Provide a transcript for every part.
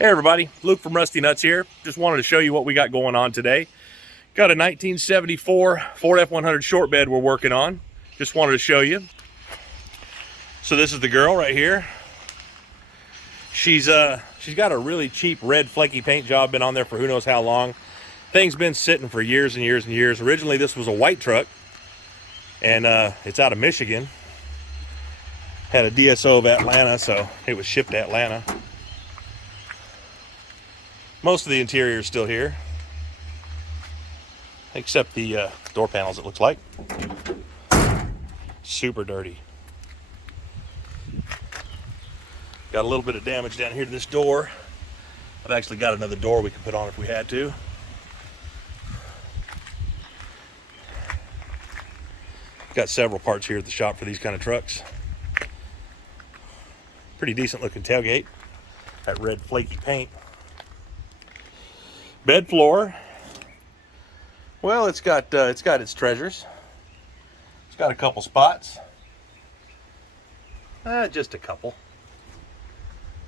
Hey everybody, Luke from Rusty Nuts here. Just wanted to show you what we got going on today. Got a 1974 Ford F100 short bed we're working on. Just wanted to show you. So this is the girl right here. She's got a really cheap red flaky paint job, been on there for who knows how long. Thing's been sitting for years and years and years. Originally this was a white truck, and it's out of Michigan. Had a DSO of Atlanta, so it was shipped to Atlanta. Most of the interior is still here, except the door panels, it looks like. Super dirty. Got a little bit of damage down here to this door. I've actually got another door we could put on if we had to. Got several parts here at the shop for these kind of trucks. Pretty decent looking tailgate. That red flaky paint. Bed floor. Well, it's got its treasures. It's got a couple spots. Just a couple.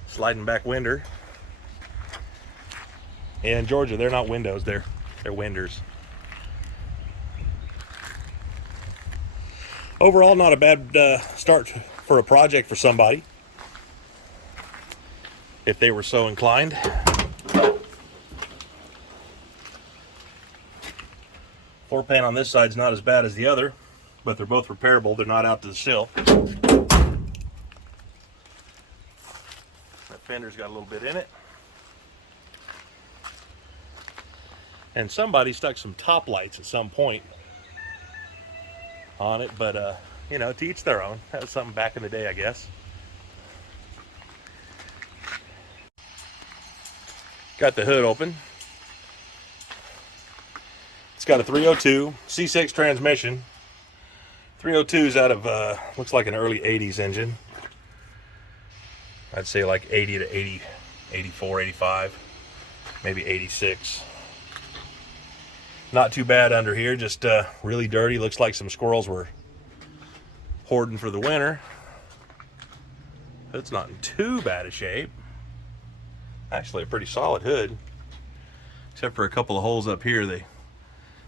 Sliding back window. And in Georgia, they're not windows, they're winders. Overall, not a bad start for a project for somebody, if they were so inclined. Floor pan on this side's not as bad as the other, but they're both repairable. They're not out to the sill. That fender's got a little bit in it. And somebody stuck some top lights at some point on it, but you know, to each their own. That was something back in the day, I guess. Got the hood open. It's got a 302 C6 transmission. 302's out of looks like an early 80s engine. I'd say like 80 to 80, 84, 85, maybe 86. Not too bad under here, just really dirty. Looks like some squirrels were hoarding for the winter. It's not in too bad a shape. Actually a pretty solid hood, except for a couple of holes up here.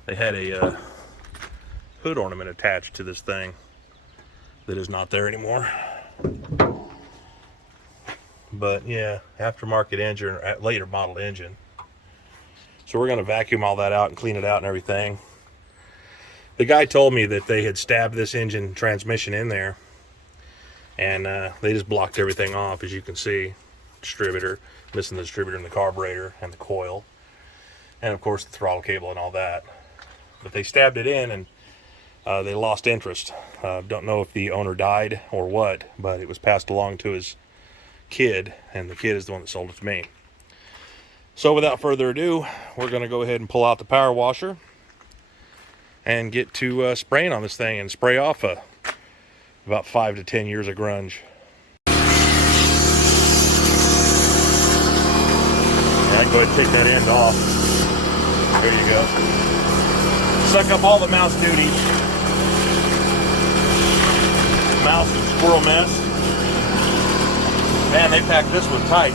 They had a hood ornament attached to this thing that is not there anymore. But yeah, aftermarket engine, or later model engine. So we're going to vacuum all that out and clean it out and everything. The guy told me that they had stabbed this engine transmission in there, and they just blocked everything off, as you can see. Distributor, missing the distributor and the carburetor and the coil, and of course the throttle cable and all that. But they stabbed it in, and they lost interest. Don't know if the owner died or what, but it was passed along to his kid, and the kid is the one that sold it to me. So without further ado, we're going to go ahead and pull out the power washer and get to spraying on this thing and spray off about 5 to 10 years of grunge. Alright, go ahead and take that end off. There you go. Suck up all the mouse duty. Mouse and squirrel mess. Man, they packed this one tight.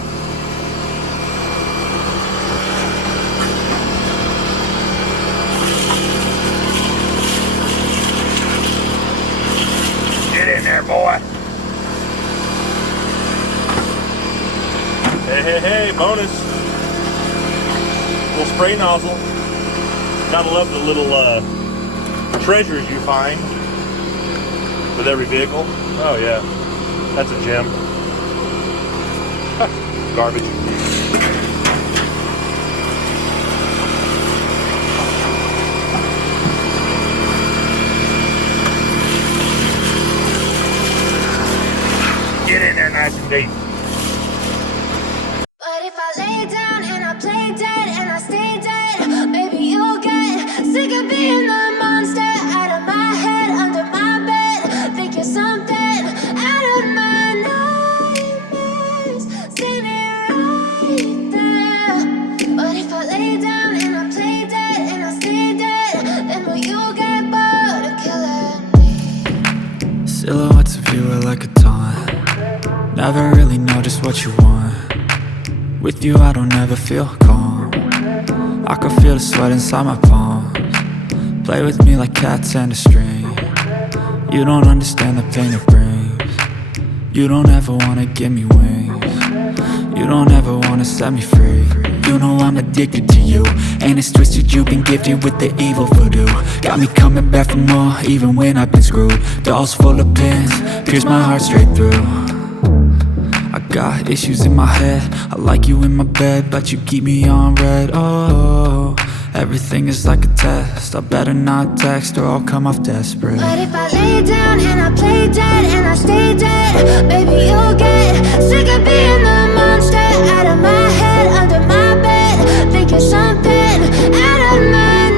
Get in there, boy. Hey, hey, hey, bonus. Little spray nozzle. Gotta love the little treasures you find with every vehicle. Oh yeah, that's a gem. Garbage. Get in there nice and deep. But if I lay down and I play dead and I stay dead, maybe you'll get sick of being the monster out of my head, under my bed. Think you're something out of my nightmares, standing right there. But if I lay down and I play dead and I stay dead, then will you get bored of killing me? Silhouettes of you are like a taunt. Never really know just what you want. With you I don't ever feel calm. I can feel the sweat inside my palms. Play with me like cats and a string. You don't understand the pain it brings. You don't ever wanna give me wings. You don't ever wanna set me free. You know I'm addicted to you, and it's twisted, you've been gifted with the evil voodoo. Got me coming back for more, even when I've been screwed. Dolls full of pins, pierce my heart straight through. I got issues in my head, I like you in my bed, but you keep me on red. Oh, everything is like a test, I better not text or I'll come off desperate. But if I lay down and I play dead and I stay dead, baby, you'll get sick of being the monster out of my head, under my bed, thinking something out of my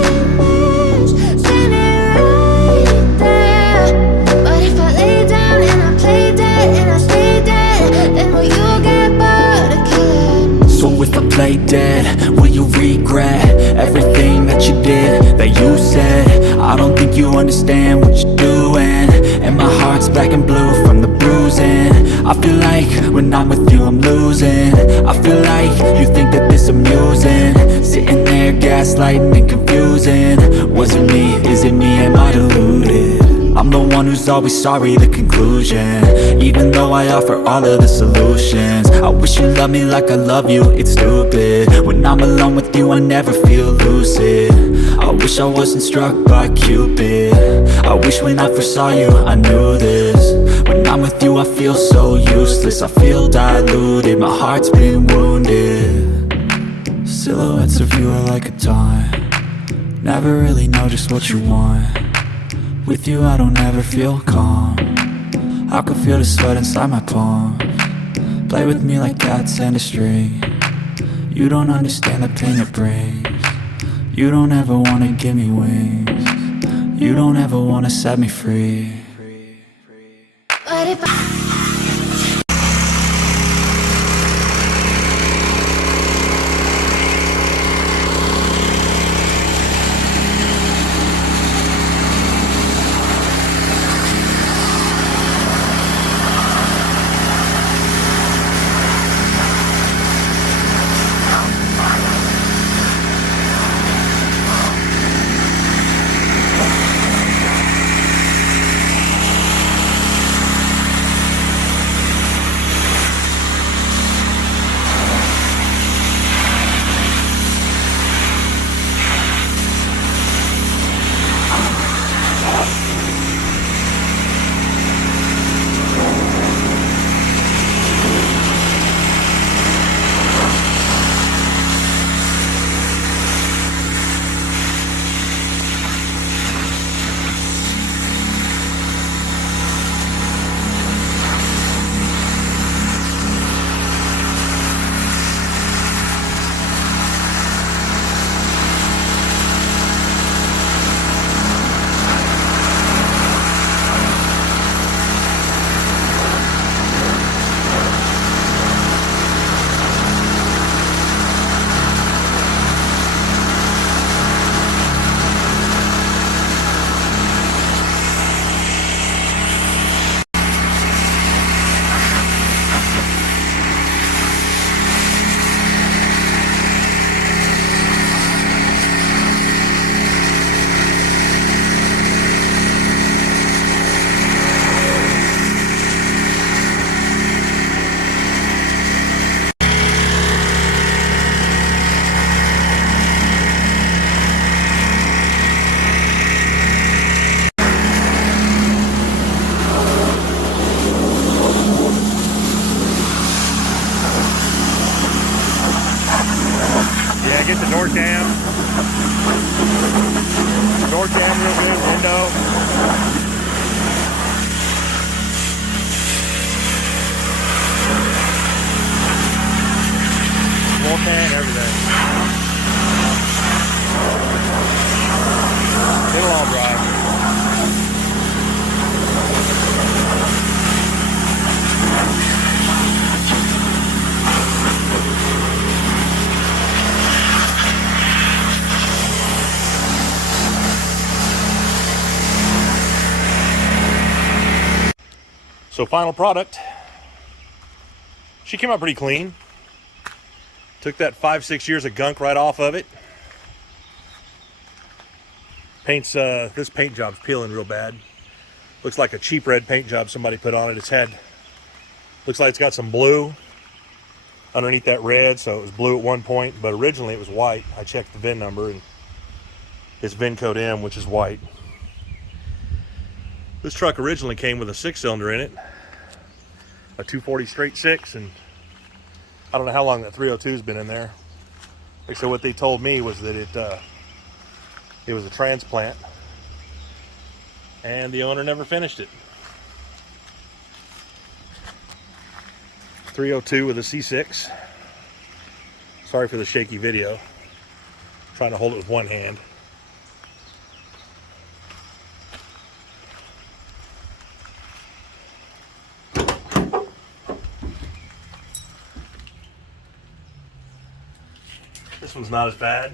nightmares, standing right there. But if I lay down and I play dead and I stay dead, then will you get bored of killing me? So if I play dead, will you regret everything that you did, that you said? I don't think you understand what you're doing, and my heart's black and blue from the bruising. I feel like when I'm with you I'm losing. I feel like you think that this amusing, sitting there gaslighting and confusing. Was it me? Is it me? Am I deluded? I'm the one who's always sorry, the conclusion, even though I offer all of the solutions. I wish you loved me like I love you, it's stupid. When I'm alone with you I never feel lucid. I wish I wasn't struck by Cupid. I wish when I first saw you I knew this. When I'm with you I feel so useless, I feel diluted, my heart's been wounded. Silhouettes of you are like a taunt, never really know just what you want. With you I don't ever feel calm, I can feel the sweat inside my palms. Play with me like cats and a string. You don't understand the pain it brings. You don't ever wanna give me wings. You don't ever wanna set me free. But if I Get the door jam. Door jam real good, window. Floor pan, everything. It'll all dry. So final product, she came out pretty clean. Took that 5-6 years of gunk right off of it. Paint's this paint job's peeling real bad. Looks like a cheap red paint job somebody put on it. It's had, looks like it's got some blue underneath that red, so it was blue at one point, but originally it was white. I checked the VIN number and it's VIN code M, which is white. This truck originally came with a 6-cylinder in it, a 240 straight 6, and I don't know how long that 302's been in there. So what they told me was that it was a transplant, and the owner never finished it. 302 with a C6. Sorry for the shaky video. I'm trying to hold it with one hand. This one's not as bad.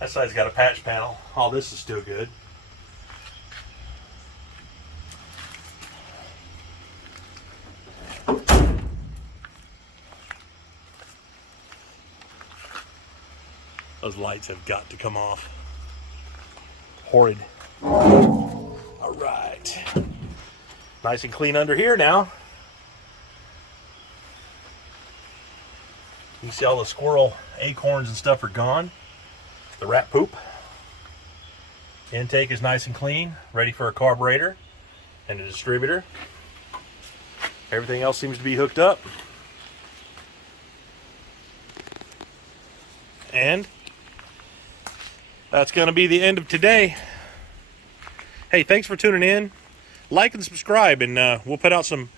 That side's got a patch panel. All this is still good. Those lights have got to come off. Horrid. All right. Nice and clean under here now. You see all the squirrel acorns and stuff are gone. The rat poop. Intake is nice and clean, ready for a carburetor and a distributor. Everything else seems to be hooked up. And that's going to be the end of today. Hey, thanks for tuning in. Like and subscribe, and we'll put out some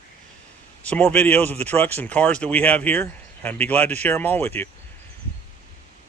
more videos of the trucks and cars that we have here, and be glad to share them all with you.